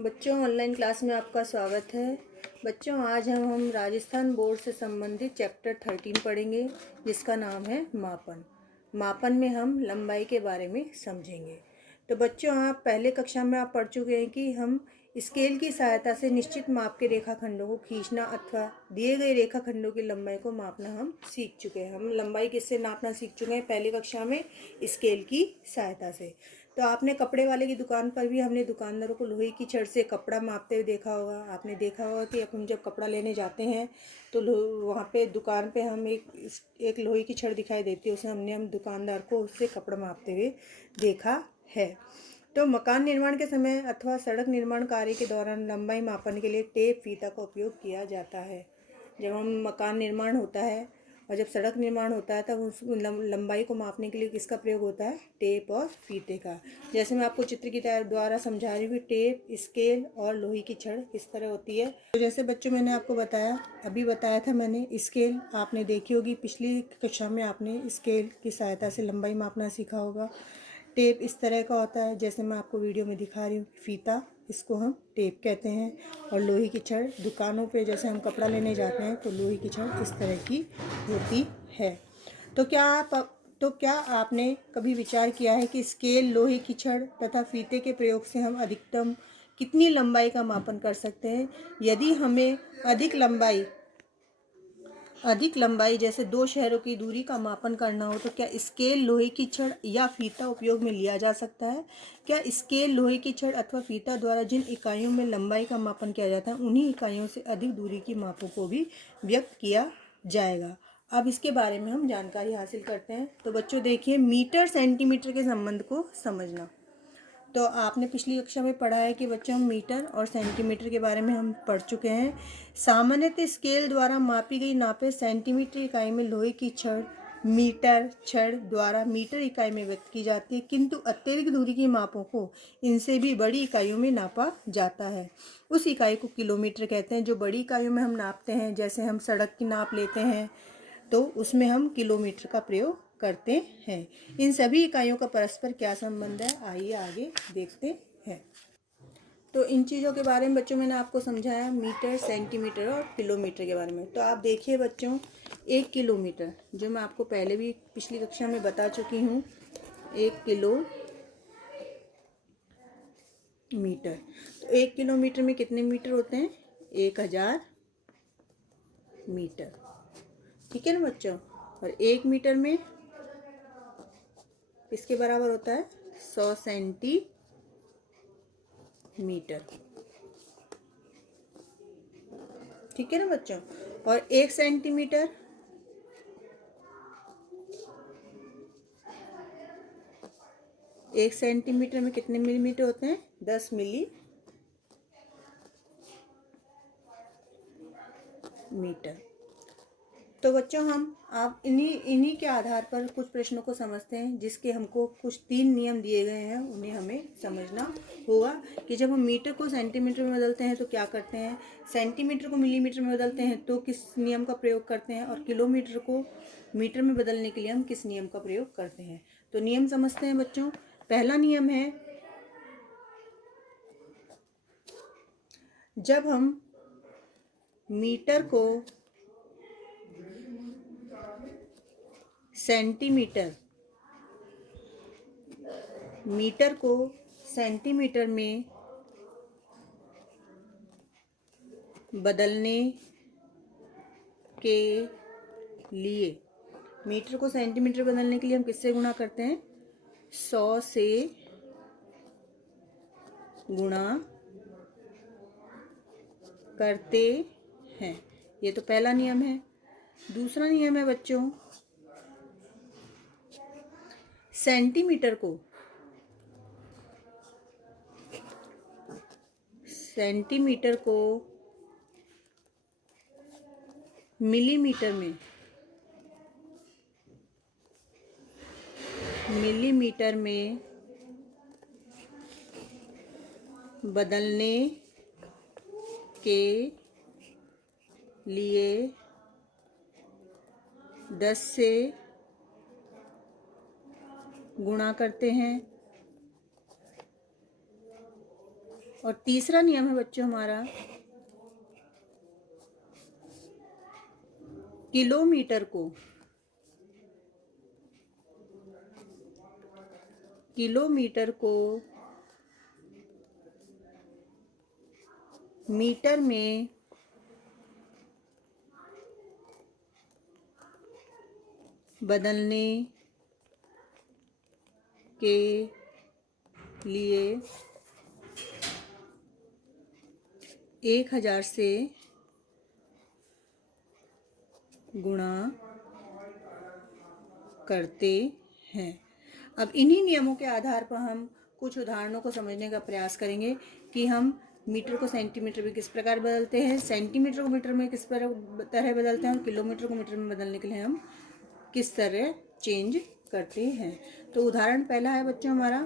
बच्चों, online class में आपका स्वागत है। बच्चों, आज हम राजस्थान बोर्ड से संबंधित चैप्टर 13 पढ़ेंगे, जिसका नाम है मापन। मापन में हम लंबाई के बारे में समझेंगे। तो बच्चों, आप पहले कक्षा में आप पढ़ चुके हैं कि हम स्केल की सहायता से निश्चित माप के रेखाखंडों को खींचना अथवा दिए गए रेखाखंडों की लंबाई को मापना हम सीख चुके हैं। हम लंबाई किससे नापना सीख चुके हैं पहली कक्षा में? स्केल की सहायता से। तो आपने कपड़े वाले की दुकान पर भी हमने दुकानदारों को लोहे की छड़ से कपड़ा मापते हुए देखा होगा। आपने देखा होगा कि अपन जब कपड़ा लेने जाते हैं तो वहाँ पे दुकान पे हम एक लोहे की छड़ दिखाई देती है, उसे हम दुकानदार को उससे कपड़ा मापते हुए देखा है। तो मकान निर्माण के समय अथवा सड़क निर्माण कार्य के दौरान लंबाई मापन के लिए टेप फीता का उपयोग किया जाता है। जब हम मकान निर्माण होता है और जब सड़क निर्माण होता है तब उस लंबाई को मापने के लिए किसका प्रयोग होता है? टेप और फीते का। जैसे मैं आपको चित्र की द्वारा समझा रही हूँ, टेप, स्केल और लोहे की छड़ किस तरह होती है। तो जैसे बच्चों मैंने आपको अभी बताया था मैंने, स्केल आपने देखी होगी, पिछली कक्षा में आपने स्केल की सहायता से लंबाई मापना सीखा होगा। टेप इस तरह का होता है जैसे मैं आपको वीडियो में दिखा रही हूँ, फीता, इसको हम टेप कहते हैं। और लोहे की छड़, दुकानों पे जैसे हम कपड़ा लेने जाते हैं तो लोहे की छड़ इस तरह की होती है। तो क्या आपने कभी विचार किया है कि स्केल, लोहे की छड़ तथा फीते के प्रयोग से हम अधिकतम कितनी लंबाई का मापन कर सकते हैं? यदि हमें अधिक लंबाई जैसे 2 शहरों की दूरी का मापन करना हो तो क्या स्केल, लोहे की छड़ या फीता उपयोग में लिया जा सकता है? क्या स्केल, लोहे की छड़ अथवा फीता द्वारा जिन इकाइयों में लंबाई का मापन किया जाता है उन्हीं इकाइयों से अधिक दूरी की मापों को भी व्यक्त किया जाएगा? अब इसके बारे में हम जानकारी हासिल करते हैं। तो बच्चों देखिए, मीटर सेंटीमीटर के संबंध को समझना। तो आपने पिछली कक्षा में पढ़ा है कि बच्चों हम मीटर और सेंटीमीटर के बारे में हम पढ़ चुके हैं। सामान्यतः स्केल द्वारा मापी गई नापें सेंटीमीटर इकाई में, लोहे की छड़ द्वारा मीटर इकाई में व्यक्त की जाती है, किंतु अत्यधिक दूरी की मापों को इनसे भी बड़ी इकाइयों में नापा जाता है। उस इकाई को किलोमीटर कहते हैं। जो बड़ी इकाइयों में हम नापते हैं, जैसे हम सड़क की नाप लेते हैं तो उसमें हम किलोमीटर का प्रयोग करते हैं। इन सभी इकाइयों का परस्पर क्या संबंध है, आइए आगे देखते हैं। तो इन चीज़ों के बारे में बच्चों मैंने आपको समझाया, मीटर, सेंटीमीटर और किलोमीटर के बारे में। तो आप देखिए बच्चों, 1 किलोमीटर, जो मैं आपको पहले भी पिछली कक्षा में बता चुकी हूँ, 1 किलोमीटर। तो 1 किलोमीटर में कितने मीटर होते हैं? 1000 मीटर। ठीक है ना बच्चों? और 1 मीटर में इसके बराबर होता है 100 सेंटीमीटर। ठीक है ना बच्चों? और 1 सेंटीमीटर, 1 सेंटीमीटर में कितने मिलीमीटर होते हैं? 10 मिलीमीटर। तो बच्चों आप इन्हीं के आधार पर कुछ प्रश्नों को समझते हैं, जिसके हमको कुछ 3 नियम दिए गए हैं, उन्हें हमें समझना होगा कि जब हम मीटर को सेंटीमीटर में बदलते हैं तो क्या करते हैं, सेंटीमीटर को मिलीमीटर में बदलते हैं तो किस नियम का प्रयोग करते हैं, और किलोमीटर को मीटर में बदलने के लिए हम किस नियम का प्रयोग करते हैं। तो नियम समझते हैं बच्चों। पहला नियम है, जब हम मीटर को सेंटीमीटर में बदलने के लिए, मीटर को सेंटीमीटर बदलने के लिए हम किससे गुणा करते हैं? 100 से गुणा करते हैं। ये तो पहला नियम है। दूसरा नियम है बच्चों, सेंटीमीटर को मिलीमीटर में बदलने के लिए 10 से गुणा करते हैं। और तीसरा नियम है बच्चों हमारा किलोमीटर को मीटर में बदलने के लिए 1000 से गुणा करते हैं। अब इन्हीं नियमों के आधार पर हम कुछ उदाहरणों को समझने का प्रयास करेंगे कि हम मीटर को सेंटीमीटर में किस प्रकार बदलते हैं, सेंटीमीटर को मीटर में किस तरह बदलते हैं और किलोमीटर को मीटर में बदलने के लिए हम किस तरह चेंज करते हैं। तो उदाहरण पहला है बच्चों हमारा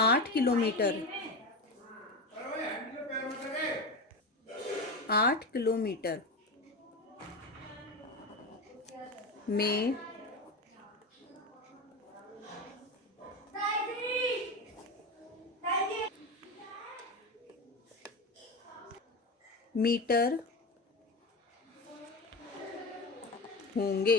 8 किलोमीटर 8 किलोमीटर में मीटर होंगे।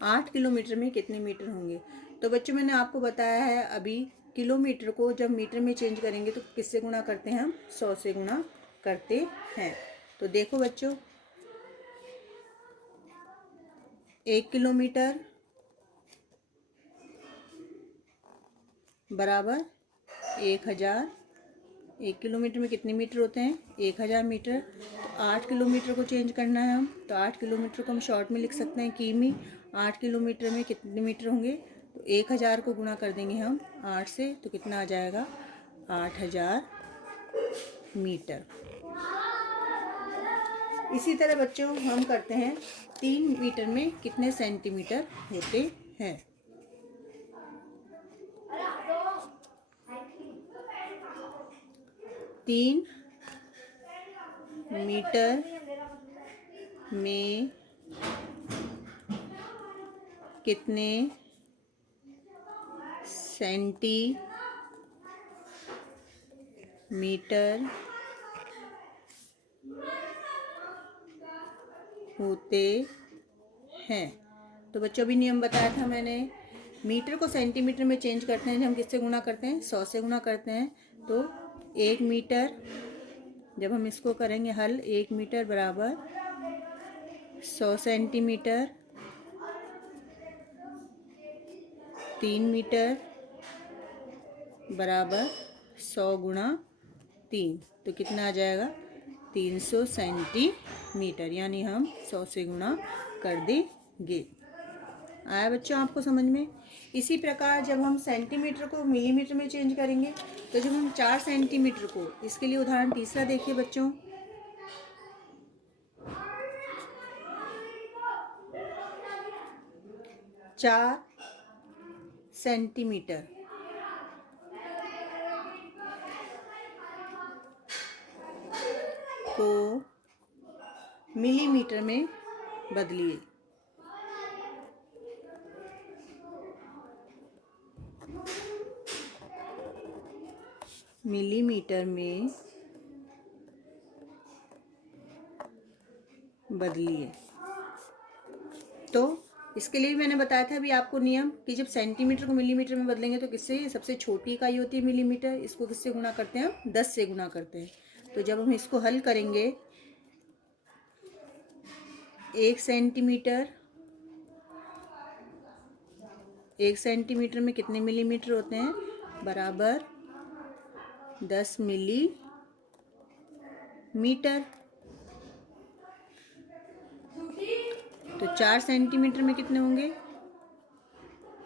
8 किलोमीटर में कितने मीटर होंगे? तो बच्चों मैंने आपको बताया है अभी, किलोमीटर को जब मीटर में चेंज करेंगे तो किससे गुणा करते हैं हम? 100 से गुणा करते हैं। तो देखो बच्चों, 1 किलोमीटर बराबर 1000। 1 किलोमीटर में कितने मीटर होते हैं? 1000 मीटर। तो 8 किलोमीटर को चेंज करना है हम, तो 8 किलोमीटर को हम शॉर्ट में लिख सकते हैं किमी। 8 किलोमीटर में कितने मीटर होंगे? तो 1000 को गुणा कर देंगे हम 8 से, तो कितना आ जाएगा? 8000 मीटर। इसी तरह बच्चों हम करते हैं 3 मीटर में कितने सेंटीमीटर होते हैं? 3 मीटर में कितने सेंटीमीटर होते हैं? तो बच्चों भी नियम बताया था मैंने, मीटर को सेंटीमीटर में चेंज करते हैं, हम किससे गुणा करते हैं? 100 से गुणा करते हैं। तो 1 मीटर, जब हम इसको करेंगे हल, 1 मीटर बराबर 100 सेंटीमीटर, 3 मीटर बराबर 100 गुणा 3, तो कितना आ जाएगा? 300 सेंटीमीटर, यानी हम 100 से गुणा कर देंगे। आया बच्चों आपको समझ में? इसी प्रकार जब हम सेंटीमीटर को मिलीमीटर में चेंज करेंगे, तो जब हम 4 सेंटीमीटर को, इसके लिए उदाहरण तीसरा देखिए बच्चों, 4 सेंटीमीटर को मिलीमीटर में बदलिए। मिलीमीटर में बदलिए। तो इसके लिए भी मैंने बताया था अभी आपको नियम कि जब सेंटीमीटर को मिलीमीटर में बदलेंगे तो किससे? सबसे छोटी इकाई होती है मिलीमीटर, इसको किससे गुणा करते हैं हम? 10 से गुणा करते हैं। तो जब हम इसको हल करेंगे, 1 सेंटीमीटर, 1 सेंटीमीटर में कितने मिलीमीटर होते हैं? बराबर 10 मिलीमीटर। तो 4 सेंटीमीटर में कितने होंगे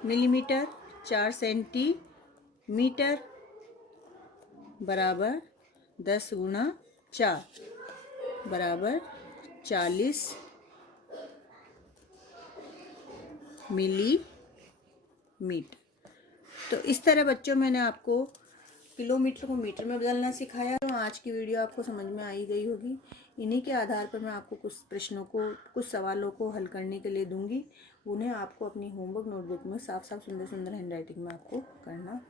मिलीमीटर? 4 सेंटीमीटर बराबर 10 गुणा 4 बराबर 40 मिलीमीटर। तो इस तरह बच्चों मैंने आपको किलोमीटर को मीटर में बदलना सिखाया। तो आज की वीडियो आपको समझ में आई गई होगी। इन्हीं के आधार पर मैं आपको कुछ प्रश्नों को, कुछ सवालों को हल करने के लिए दूंगी। उन्हें आपको अपनी होमवर्क नोटबुक में साफ साफ सुंदर सुंदर हैंडराइटिंग में आपको करना